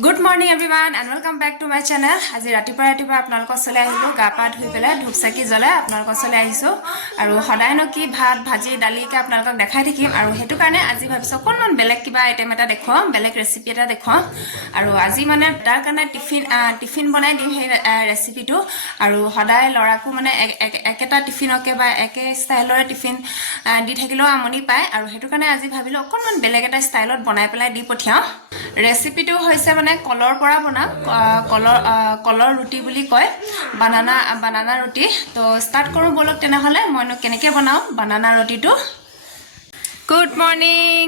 Good morning everyone and welcome back to my channel. আজি ৰাতিপুৱা আপোনালোকৰ চলে আহিলো গা পা ধুই পেলাই ধূপচাকি জ্বলাই আপোনালোকৰ চলে আহিছো আৰু সদায়নো কি ভাত ভাজি দালিকে আপোনালোকক দেখাই থাকিম আৰু হেতু কাৰণে আজি ভাবিছো কোনমান বেলেগ কিবা আইটেম এটা দেখুৱাম বেলেগ ৰেচিপি এটা দেখুৱাম আৰু আজি মানে তাৰ কাৰণে টিফিন বনাই দিম সেই ৰেচিপিটো আৰু সদায় লৰাকো মানে একেটা টিফিনকে বা একে ষ্টাইলৰে টিফিন দি থাকিলেও আমনি পায় আৰু হেতু কাৰণে আজি ভাবিলো কোনমান বেলেগ এটা ষ্টাইলত বনাই পেলাই দি পঠিয়াও ৰেচিপিটো হৈছে মানে কলৰ পৰা বনা কলৰ ৰুটি বুলি কয় বানানা ৰুটি তো স্টাৰ্ট কৰো বলক তেনেহলে মইনো কেনেকৈ বনাও বানানা ৰুটিটো গুড মৰ্নিং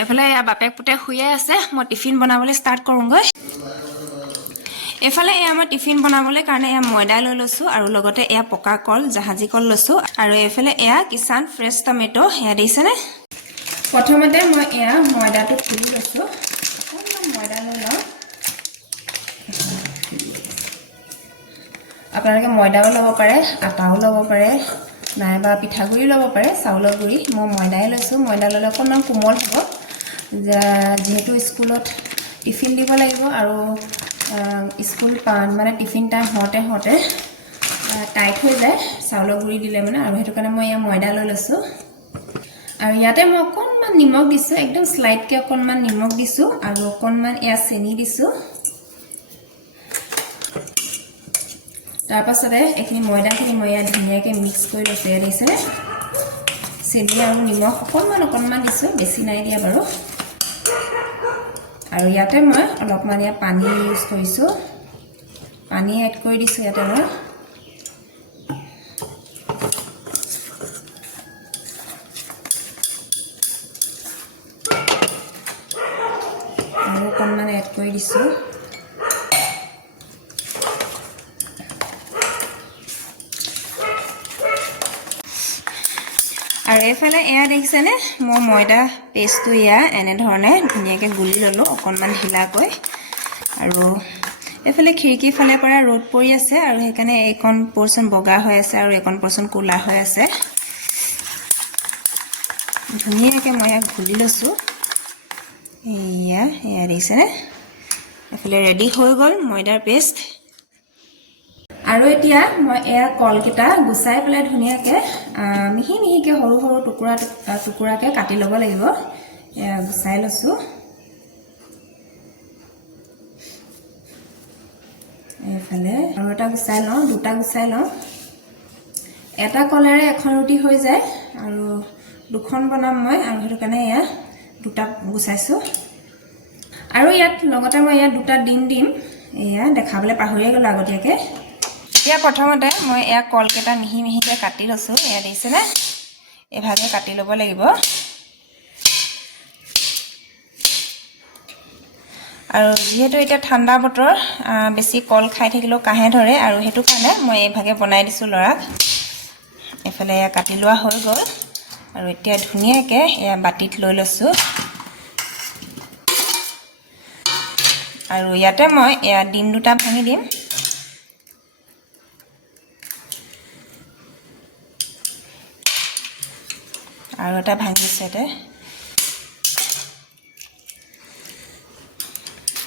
এফালে বাপেক পুতে শুয়ে আছে মই টিফিন বনাবলৈ স্টাৰ্ট কৰোঁগৈ এফালে মই টিফিন বনাবলৈ কাৰণে ময়দা লৈ লৈছো আৰু লগতে পকা কল জাহাজী কল লৈছো আৰু এফালে কিষান ফ্ৰেছ টমেটো দিছেনে প্ৰথমতে মই ময়দাটো খুলি লৈছো অকণমান ময়দা লৈ লওঁ আপোনালোকে ময়দাও ল'ব পাৰে আটাও ল'ব পাৰে নাইবা পিঠাগুড়ি ল'ব পাৰে চাউলৰ গুড়ি মই ময়দাই লৈছো ময়দা ল'লে অকণমান কোমল হ'ব যেহেতু স্কুলত টিফিন দিব লাগিব আৰু স্কুল মানে টিফিন টাইম হওঁতে টাইট হৈ যায় চাউলৰ গুড়ি দিলে মানে আৰু হেতু কাৰণে মই ময়দা লৈ লৈছো আৰু ইয়াতে মই অকণমান নিমখ দিছো একদম স্লাইডকে অকণমান নিমখ দিছো আৰু অকণমান চেনি দিছো তাৰ পাছতে এইখিনি ময়দাখিনি মই ধুনীয়াকৈ মিক্স কৰি লৈছো দিছে চেনি আৰু নিমখ অকণমান দিছো বেছি নাই দিয়া বাৰু আৰু ইয়াতে মই অলপমান পানী ইউজ কৰিছো পানী এড কৰি দিছো ইয়াতে মই অকণমান এড কৰি দিছো আৰু এফালে দেখিছেনে মই ময়দা পেষ্টটো এনে ধৰণে ধুনীয়াকৈ গুলি ললো অকণমান ঢিলাকৈ আৰু এফালে খিৰিকী ফালে পৰা ৰ'দ পৰি আছে আৰু সেইকাৰণে এইখন পৰ্চন বগা হৈ আছে আৰু এইখন পৰ্চন কোলা হৈ আছে ধুনীয়াকৈ মই গুলি লৈছো দেখিছেনে এফালে ৰেডি হৈ গ'ল ময়দাৰ পেষ্ট আৰু এতিয়া মই কলকেইটা গুচাই পেলাই ধুনীয়াকৈ মিহি মিহিকৈ সৰু সৰু টুকুৰাকৈ কাটি ল'ব লাগিব গুচাই লৈছো এইফালে আৰু এটা গুচাই লওঁ দুটা গুচাই লওঁ এটা কলেৰে এখন ৰুটি হৈ যায় আৰু দুখন বনাম মই আৰু হেতু কাৰণে দুটা গুচাইছো আৰু ইয়াত লগতে মই দুটা ডিম দিম দেখাবলৈ পাহৰিয়ে গ'লো আগতীয়াকৈ এতিয়া প্ৰথমতে মই কলকেইটা মিহি মিহিকৈ কাটি লৈছো দিছেনে এভাগে কাটি ল'ব লাগিব আৰু যেহেতু এতিয়া ঠাণ্ডা বতৰ বেছি কল খাই থাকিলেও কাহে ধৰে আৰু হেতু কাৰণে মই এভাগে বনাই দিছো লৰাক এফালে কাটি লোৱা হৈ গ'ল আৰু এতিয়া ধুনীয়াকৈ বাটিত লৈ লৈছো আৰু ইয়াতে মই ডিম দুটা ভাঙি দিম আৰু এটা ভাঙিছে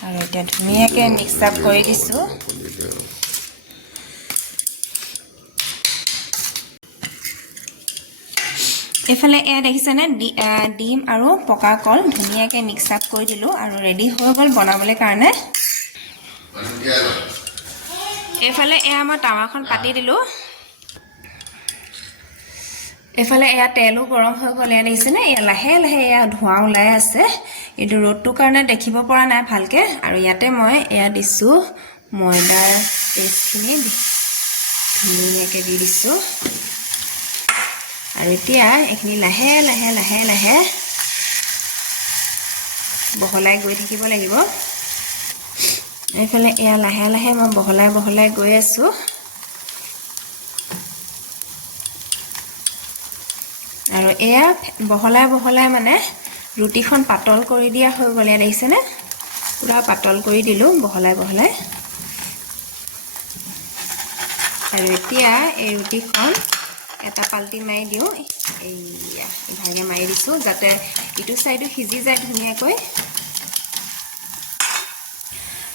আৰু এতিয়া ধুনীয়াকৈ মিক্স আপ কৰি দিছো এফালে দেখিছেনে ডিম আৰু পকা কল ধুনীয়াকৈ মিক্স আপ কৰি দিলো আৰু ৰেডি হৈ গ'ল বনাবলৈ কাৰণে এফালে মই টাৱাখন পাতি দিলো এফালে তেলো গৰম হৈ গ'ল দেখিছেনে লাহে লাহে ধোঁৱা ওলাই আছে এইটো ৰ'দটোৰ কাৰণে দেখিব পৰা নাই ভালকৈ আৰু ইয়াতে মই দিছো ময়দাৰ পেষ্টখিনি ধুনীয়াকৈ দি দিছো আৰু এতিয়া এইখিনি লাহে লাহে লাহে লাহে বহলাই গৈ থাকিব লাগিব এইফালে লাহে লাহে মই বহলাই গৈ আছো আৰু বহলাই মানে ৰুটিখন পাতল কৰি দিয়া হৈ গ'ল দেখিছেনে পুৰা পাতল কৰি দিলো বহলাই আৰু এতিয়া এই ৰুটিখন এটা পাল্টি মাৰি দিও ইভাগে মাৰি দিছো যাতে ইটো সাইডো সিজি যায় ধুনীয়াকৈ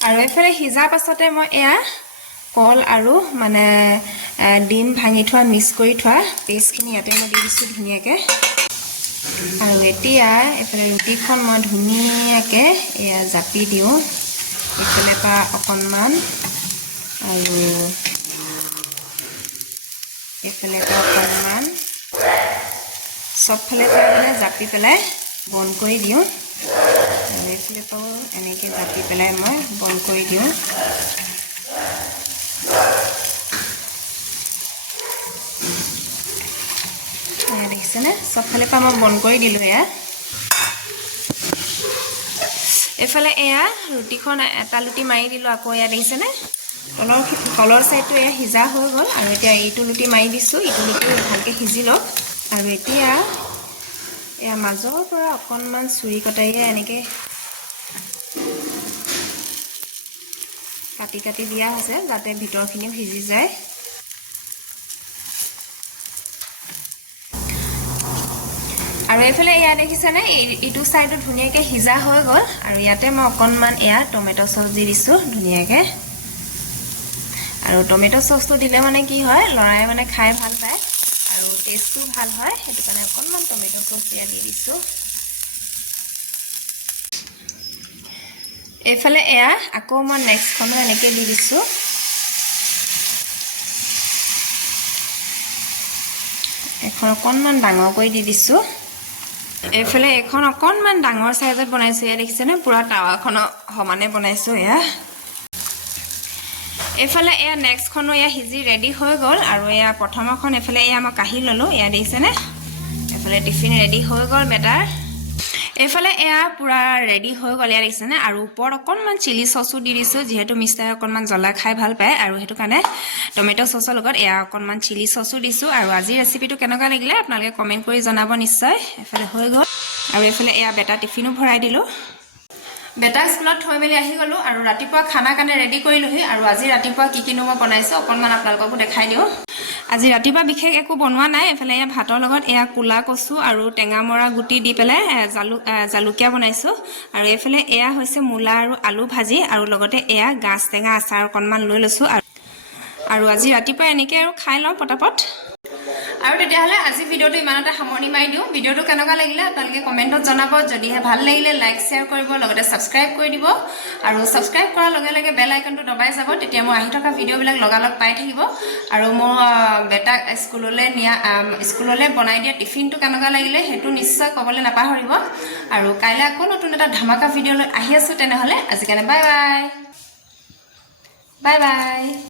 আৰু এফালে সিজাৰ পাছতে মই এয়া কল আৰু মানে ডিম ভাঙি থোৱা মিক্স কৰি থোৱা পেষ্টখিনি ইয়াতে মই দি দিছোঁ ধুনীয়াকৈ আৰু এতিয়া এফালে ৰুটিখন মই ধুনীয়াকৈ এয়া জাপি দিওঁ এফালে পৰা অকণমান আৰু এফালে পৰা অকণমান চবফালে পৰা মানে জাপি পেলাই বন্ধ কৰি দিওঁ আৰু এইফালে পৰাও এনেকৈ জাপি পেলাই মই বন্ধ কৰি দিওঁ দেখিছেনে চবফালে পৰা মই বন্ধ কৰি দিলোঁ এয়া এইফালে এয়া ৰুটিখন এটা লুটি মাৰি দিলোঁ আকৌ এয়া দেখিছেনে তলৰ চাইডটো এয়া সিজা হৈ গ'ল আৰু এতিয়া এইটো লুটি মাৰি দিছোঁ ইটো লুটি ভালকৈ সিজি লওক আৰু এতিয়া এয়া মাজৰ পৰা অকণমান চুৰি কটাৰীয়ে এনেকৈ কাটি কাটি দিয়া হৈছে যাতে ভিতৰখিনিও সিজি যায় আৰু এইফালে এয়া দেখিছেনে ইটো চাইডো ধুনীয়াকৈ সিজা হৈ গ'ল আৰু ইয়াতে মই অকণমান এয়া টমেটো চচ দি দিছোঁ ধুনীয়াকৈ আৰু টমেটো চচটো দিলে মানে কি হয় লৰাই মানে খাই ভাল পায় আৰু টেষ্টটো ভাল হয় সেইটো কাৰণে অকণমান টমেটো চচ এয়া দি দিছোঁ এইফালে এয়া আকৌ মই নেক্সটখনো এনেকৈ দি দিছোঁ এখন অকণমান ডাঙৰ কৰি দি দিছোঁ এইফালে এখন অকণমান ডাঙৰ সাইজত বনাইছো এয়া দেখিছেনে পুৰা টাৱাখন সমানে বনাইছো এয়া এইফালে এয়া নেক্সটখনো এয়া সিজি ৰেডি হৈ গ'ল আৰু এয়া প্ৰথমখন এইফালে এয়া মই কাঢ়ি ল'লোঁ এয়া দেখিছেনে এইফালে টিফিন ৰেডি হৈ গ'ল বেটাৰ এইফালে এয়া পুৰা ৰেডি হৈ গ'ল এয়া দেখিছেনে আৰু ওপৰত অকণমান চিলি চচো দি দিছোঁ যিহেতু মিষ্টাৰে অকণমান জ্বলা খাই ভাল পায় আৰু সেইটো কাৰণে টমেটো চচৰ লগত এয়া অকণমান চিলি চচো দিছোঁ আৰু আজিৰ ৰেচিপিটো কেনেকুৱা লাগিলে আপোনালোকে কমেণ্ট কৰি জনাব নিশ্চয় এইফালে হৈ গ'ল আৰু এইফালে এয়া বেটা টিফিনো ভৰাই দিলোঁ বেটা স্কুলত থৈ মেলি আহি গ'লোঁ আৰু ৰাতিপুৱা খানা কাৰণে ৰেডি কৰিলোহি আৰু আজি ৰাতিপুৱা কি কিনো মই বনাইছোঁ অকণমান আপোনালোককো দেখাই দিওঁ আজি ৰাতিপুৱা বিশেষ একো বনোৱা নাই এইফালে এয়া ভাতৰ লগত এয়া কোলা কচু আৰু টেঙামৰা গুটি দি পেলাই জালুকীয়া বনাইছোঁ আৰু এইফালে এয়া হৈছে মূলা আৰু আলু ভাজি আৰু লগতে এয়া গাজ টেঙা আচাৰ অকণমান লৈ লৈছোঁ আৰু আজি ৰাতিপুৱা এনেকৈ আৰু খাই লওঁ পটাপট আৰু তেতিয়াহ'লে আজি ভিডিঅ'টো ইমানতে সামৰণি মাৰি দিওঁ ভিডিঅ'টো কেনেকুৱা লাগিলে আপোনালোকে কমেণ্টত জনাব যদিহে ভাল লাগিলে লাইক শ্বেয়াৰ কৰিব লগতে ছাবস্ক্ৰাইব কৰি দিব আৰু ছাবস্ক্ৰাইব কৰাৰ লগে লগে বেল আইকনটো দবাই যাব তেতিয়া মই আহি থকা ভিডিঅ'বিলাক লগালগ পাই থাকিব আৰু মোৰ বেটাক স্কুললৈ বনাই দিয়া টিফিনটো কেনেকুৱা লাগিলে সেইটো নিশ্চয় ক'বলৈ নাপাহৰিব আৰু কাইলৈ আকৌ নতুন এটা ধামাকা ভিডিঅ'লৈ আহি আছোঁ তেনেহ'লে আজি কাৰণে বাই বাই